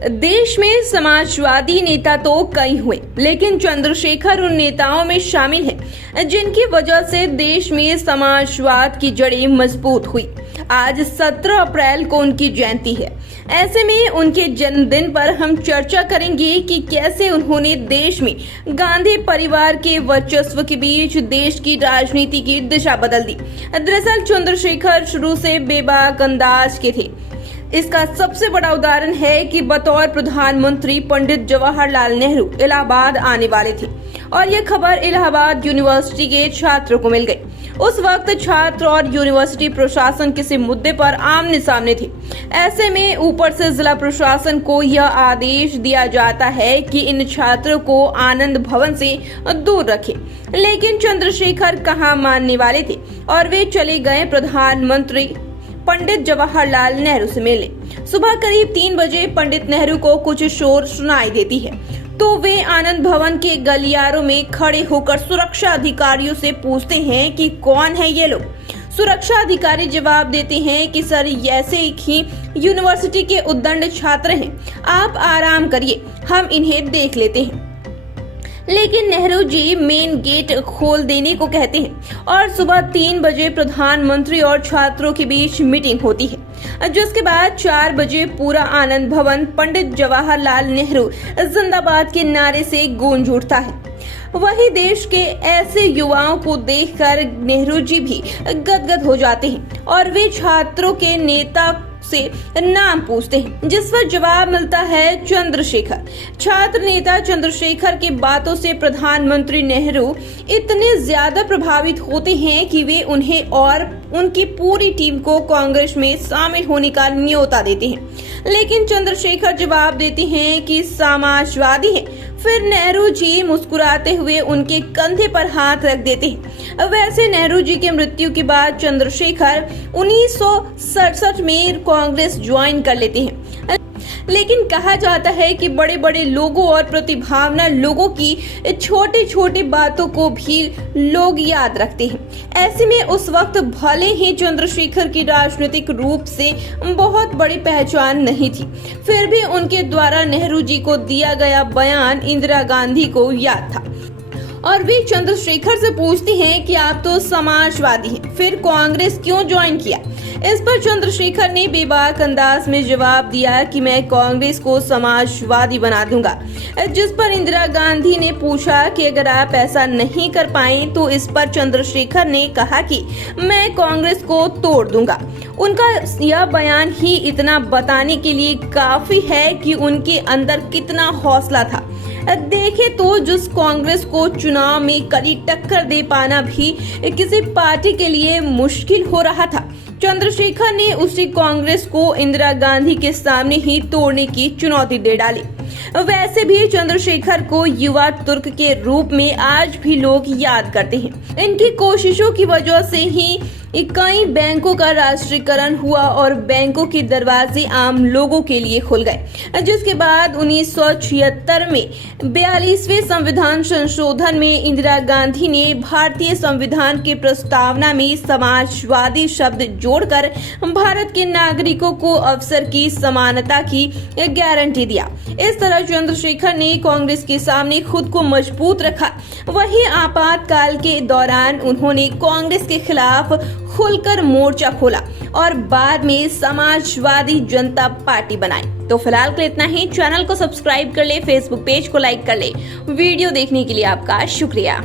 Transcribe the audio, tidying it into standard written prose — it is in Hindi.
देश में समाजवादी नेता तो कई हुए, लेकिन चंद्रशेखर उन नेताओं में शामिल हैं जिनकी वजह से देश में समाजवाद की जड़ें मजबूत हुई। आज 17 अप्रैल को उनकी जयंती है। ऐसे में उनके जन्मदिन पर हम चर्चा करेंगे कि कैसे उन्होंने देश में गांधी परिवार के वर्चस्व के बीच देश की राजनीति की दिशा बदल दी। दरअसल चंद्रशेखर शुरू से बेबाक अंदाज के थे। इसका सबसे बड़ा उदाहरण है कि बतौर प्रधानमंत्री पंडित जवाहरलाल नेहरू इलाहाबाद आने वाले थे और यह खबर इलाहाबाद यूनिवर्सिटी के छात्रों को मिल गई। उस वक्त छात्र और यूनिवर्सिटी प्रशासन किसी मुद्दे पर आमने सामने थे। ऐसे में ऊपर से जिला प्रशासन को यह आदेश दिया जाता है कि इन छात्रों को आनंद भवन से दूर रखें। लेकिन चंद्रशेखर कहाँ मानने वाले थे और वे चले गए प्रधानमंत्री पंडित जवाहरलाल नेहरू से मिले। सुबह करीब 3 बजे पंडित नेहरू को कुछ शोर सुनाई देती है तो वे आनंद भवन के गलियारों में खड़े होकर सुरक्षा अधिकारियों से पूछते हैं कि कौन है ये लोग। सुरक्षा अधिकारी जवाब देते हैं कि सर ऐसे ही यूनिवर्सिटी के उद्दंड छात्र हैं, आप आराम करिए, हम इन्हें देख लेते हैं। लेकिन नेहरू जी मेन गेट खोल देने को कहते हैं और सुबह 3 बजे प्रधानमंत्री और छात्रों के बीच मीटिंग होती है, जिसके बाद 4 बजे पूरा आनंद भवन पंडित जवाहरलाल नेहरू जिंदाबाद के नारे से गूंज उठता है। वही देश के ऐसे युवाओं को देखकर नेहरू जी भी गदगद हो जाते हैं और वे छात्रों के नेता से नाम पूछते हैं, जिस पर जवाब मिलता है चंद्रशेखर। छात्र नेता चंद्रशेखर की बातों से प्रधानमंत्री नेहरू इतने ज्यादा प्रभावित होते हैं कि वे उन्हें और उनकी पूरी टीम को कांग्रेस में शामिल होने का न्योता देते हैं। लेकिन चंद्रशेखर जवाब देते हैं कि समाजवादी हैं। फिर नेहरू जी मुस्कुराते हुए उनके कंधे पर हाथ रख देते हैं। वैसे नेहरू जी की मृत्यु के बाद चंद्रशेखर 1967 में कांग्रेस ज्वाइन कर लेते हैं। लेकिन कहा जाता है कि बड़े बड़े लोगों और प्रतिभावान लोगों की छोटी छोटी बातों को भी लोग याद रखते हैं। ऐसे में उस वक्त भले ही चंद्रशेखर की राजनीतिक रूप से बहुत बड़ी पहचान नहीं थी, फिर भी उनके द्वारा नेहरू जी को दिया गया बयान इंदिरा गांधी को याद था और वे चंद्रशेखर से पूछती हैं कि आप तो समाजवादी हैं, फिर कांग्रेस क्यों ज्वाइन किया। इस पर चंद्रशेखर ने बेबाक अंदाज में जवाब दिया कि मैं कांग्रेस को समाजवादी बना दूंगा, जिस पर इंदिरा गांधी ने पूछा कि अगर आप ऐसा नहीं कर पाए तो इस पर चंद्रशेखर ने कहा कि मैं कांग्रेस को तोड़ दूंगा। उनका यह बयान ही इतना बताने के लिए काफी है कि उनके अंदर कितना हौसला था। देखे तो जिस कांग्रेस को चुनाव में कड़ी टक्कर दे पाना भी किसी पार्टी के लिए मुश्किल हो रहा था, चंद्रशेखर ने उसी कांग्रेस को इंदिरा गांधी के सामने ही तोड़ने की चुनौती दे डाली। वैसे भी चंद्रशेखर को युवा तुर्क के रूप में आज भी लोग याद करते हैं। इनकी कोशिशों की वजह से ही कई बैंकों का राष्ट्रीयकरण हुआ और बैंकों के दरवाजे आम लोगों के लिए खुल गए, जिसके बाद 1976 में 42वें संविधान संशोधन में इंदिरा गांधी ने भारतीय संविधान के प्रस्तावना में समाजवादी शब्द जोड़कर भारत के नागरिकों को अवसर की समानता की गारंटी दिया। इस तरह चंद्रशेखर ने कांग्रेस के सामने खुद को मजबूत रखा। वहीं आपातकाल के दौरान उन्होंने कांग्रेस के खिलाफ खुलकर मोर्चा खोला और बाद में समाजवादी जनता पार्टी बनाई। तो फिलहाल के लिए इतना ही। चैनल को सब्सक्राइब कर ले, फेसबुक पेज को लाइक कर ले। वीडियो देखने के लिए आपका शुक्रिया।